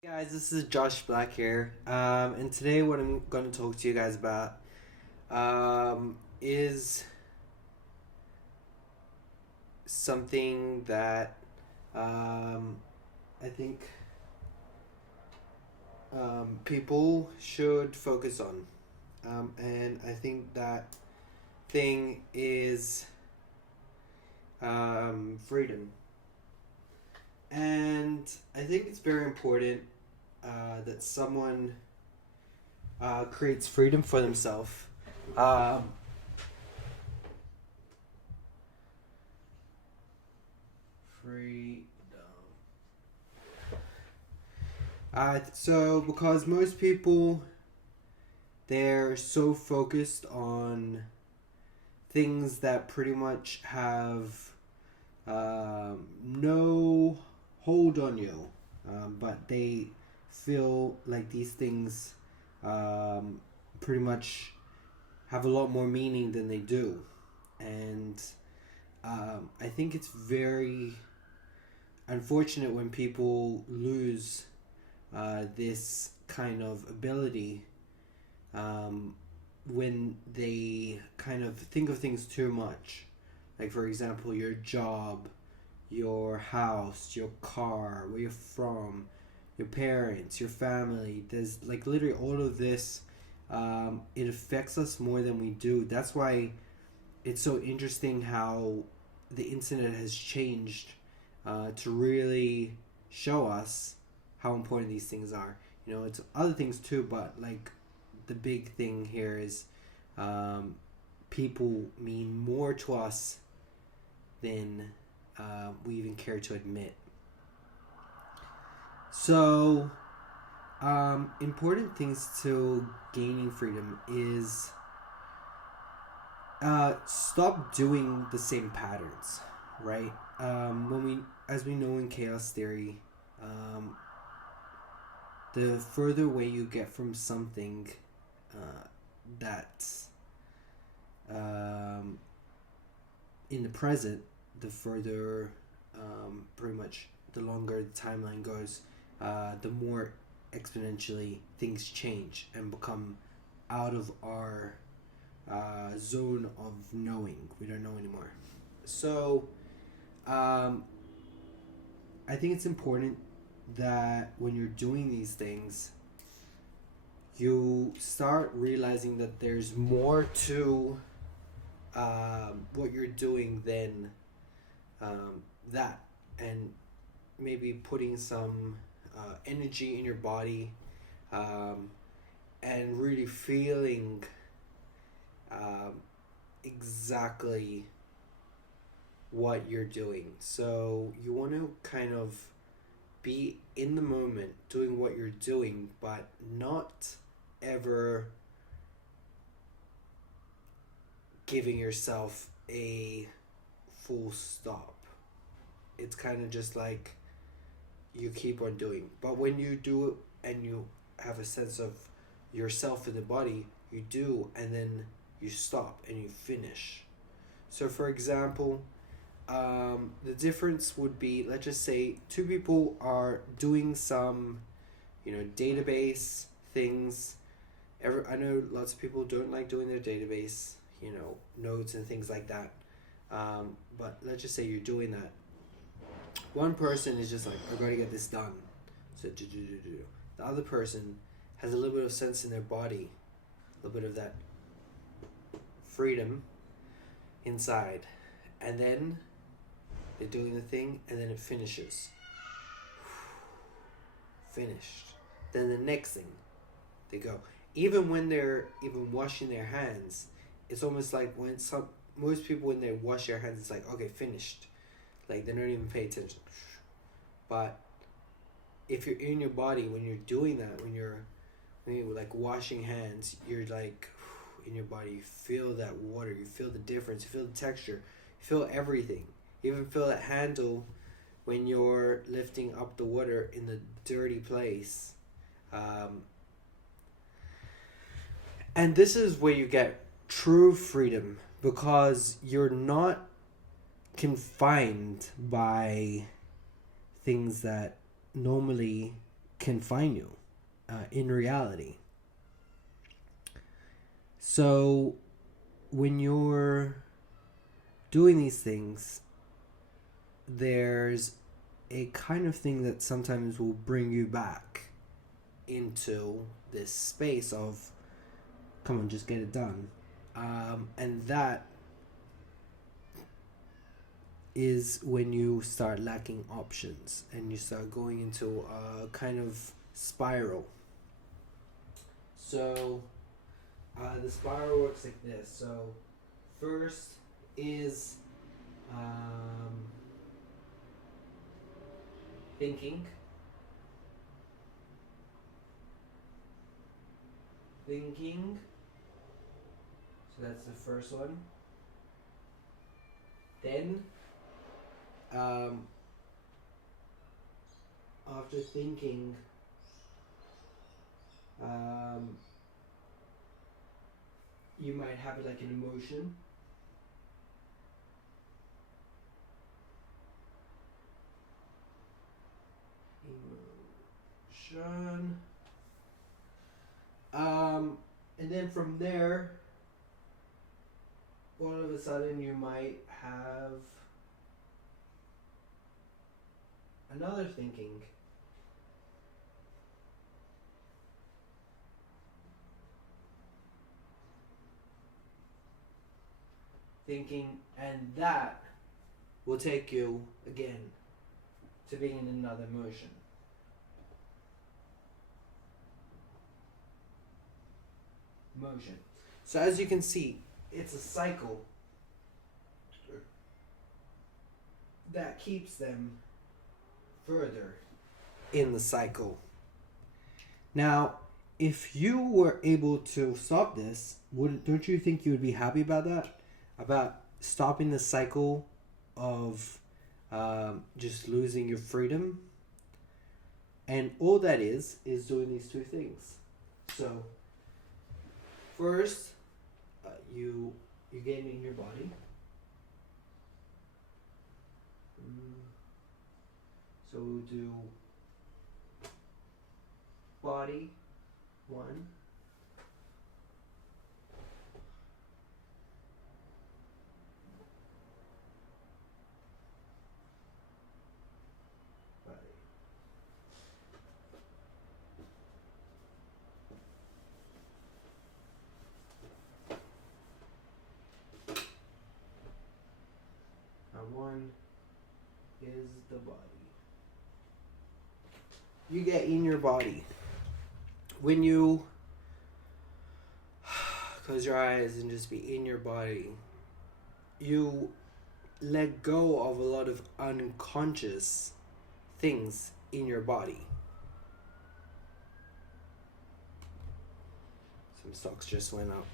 Hey guys, this is Josh Black here, and today what I'm going to talk to you guys about is something that um, I think people should focus on, and I think that thing is freedom, and I think it's very important that someone creates freedom for themselves. Um, Freedom. So because most people they're so focused on things that pretty much have no hold on you, but they feel like these things um, pretty much have a lot more meaning than they do, and I think it's very unfortunate when people lose this kind of ability um, when they kind of think of things too much. Like, for example, your job, your house, your car, where you're from, your parents, your family. There's like literally all of this. It affects us more than we do. That's why it's so interesting how the internet has changed to really show us how important these things are. It's other things too, but like the big thing here is um, people mean more to us than we even care to admit. So, important things to gaining freedom is stop doing the same patterns, right? As we know in chaos theory, um, the further away you get from something that's um, in the present, the further, pretty much, the longer the timeline goes, the more exponentially things change and become out of our zone of knowing. We don't know anymore. So, um, I think it's important that when you're doing these things, you start realizing that there's more to what you're doing than that, and maybe putting some energy in your body, um, and really feeling um, exactly what you're doing. So you want to kind of be in the moment doing what you're doing, but not ever giving yourself a full stop. It's kind of just like you keep on doing. But when you do it and you have a sense of yourself in the body, you do, and then you stop and you finish. So, for example, the difference would be, let's just say two people are doing some, database things. I know lots of people don't like doing their database, notes and things like that. But let's just say you're doing that. One person is just like, I gotta get this done. So, do, do, do, do. The other person has a little bit of sense in their body, a little bit of that freedom inside. And then they're doing the thing, and then it finishes. Finished. Then the next thing, they go. Even when they're even washing their hands, it's almost like most people when they wash their hands, it's like, okay, finished. Like they don't even pay attention. But if you're in your body when you're doing that, when you're like washing hands, you're like in your body. You feel that water. You feel the difference. You feel the texture. You feel everything. You even feel that handle when you're lifting up the water in the dirty place. Um, and this is where you get true freedom because you're not confined by things that normally confine you in reality. So when you're doing these things, there's a kind of thing that sometimes will bring you back into this space of, come on, just get it done. And that is when you start lacking options and you start going into a kind of spiral. So the spiral works like this. So first is thinking. So that's the first one. Then after thinking, you might have like an emotion. And then from there, all of a sudden you might have another thinking. And that will take you again to being in another motion. So as you can see, it's a cycle that keeps them further in the cycle. Now, if you were able to stop this, don't you think you would be happy about that? About stopping the cycle of just losing your freedom? And all that is doing these two things. So first, you get in your body. So we'll do body 1. Body. And 1 is the body. You get in your body. When you close your eyes and just be in your body, you let go of a lot of unconscious things in your body. Some stocks just went up.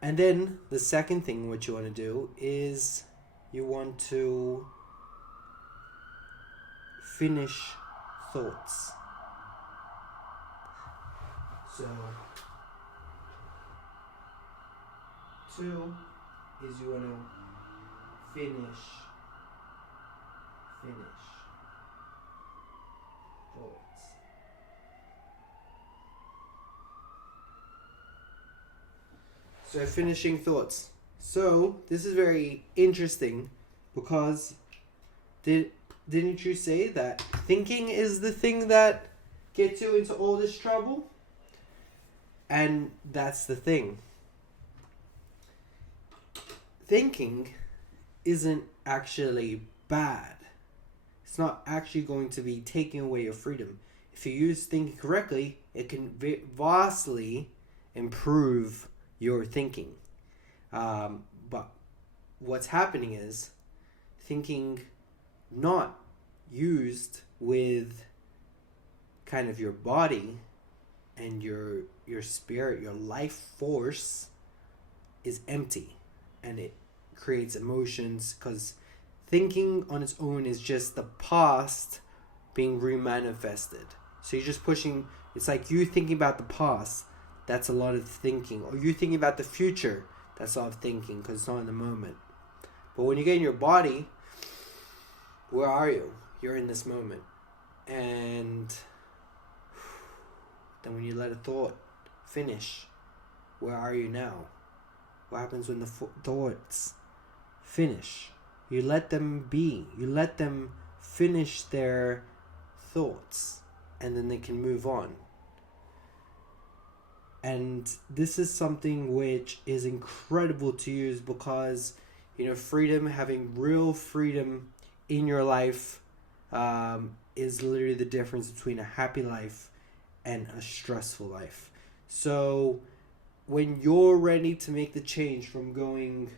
And then the second thing what you want to do is you want to finish thoughts. So 2 is you want to finish thoughts. So finishing thoughts. So this is very interesting because didn't you say that thinking is the thing that gets you into all this trouble? And that's the thing. Thinking isn't actually bad. It's not actually going to be taking away your freedom. If you use thinking correctly, it can vastly improve your thinking. But what's happening is thinking not used with kind of your body and your spirit, your life force is empty, and it creates emotions, because thinking on its own is just the past being remanifested. So you're just pushing, it's like you thinking about the past, that's a lot of thinking, or you thinking about the future, that's a lot of thinking because it's not in the moment. But when you get in your body, where are you? You're in this moment. And then when you let a thought finish, where are you now? What happens when the thoughts finish? You let them be. You let them finish their thoughts, and then they can move on. And this is something which is incredible to use because, freedom, having real freedom in your life, is literally the difference between a happy life and a stressful life. So when you're ready to make the change from going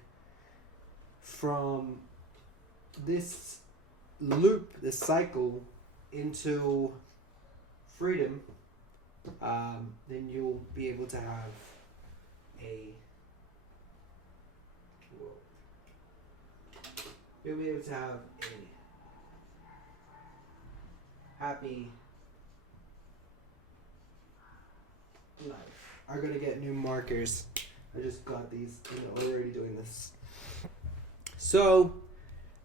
from this loop, this cycle, into freedom, then you'll be able to have a happy life. I'm gonna get new markers. I just got these already doing this. So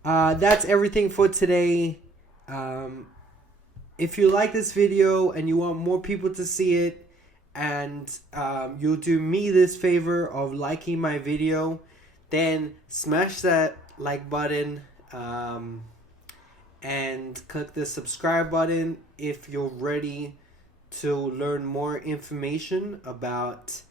that's everything for today. If you like this video and you want more people to see it, and you'll do me this favor of liking my video, then smash that like button, and click the subscribe button if you're ready to learn more information about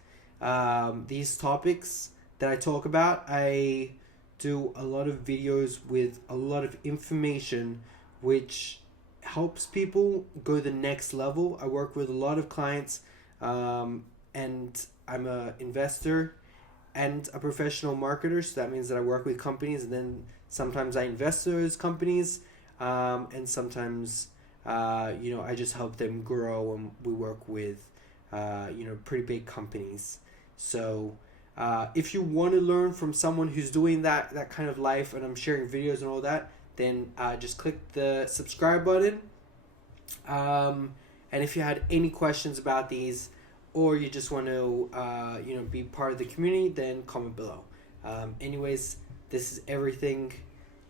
these topics that I talk about. I do a lot of videos with a lot of information which helps people go the next level. I work with a lot of clients, and I'm an investor and a professional marketer. So that means that I work with companies, and then sometimes I invest in those companies, and sometimes I just help them grow, and we work with pretty big companies. So if you want to learn from someone who's doing that kind of life, and I'm sharing videos and all that, then just click the subscribe button. And if you had any questions about these, or you just want to be part of the community, then comment below. Anyways, this is everything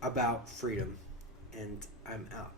about freedom, and I'm out.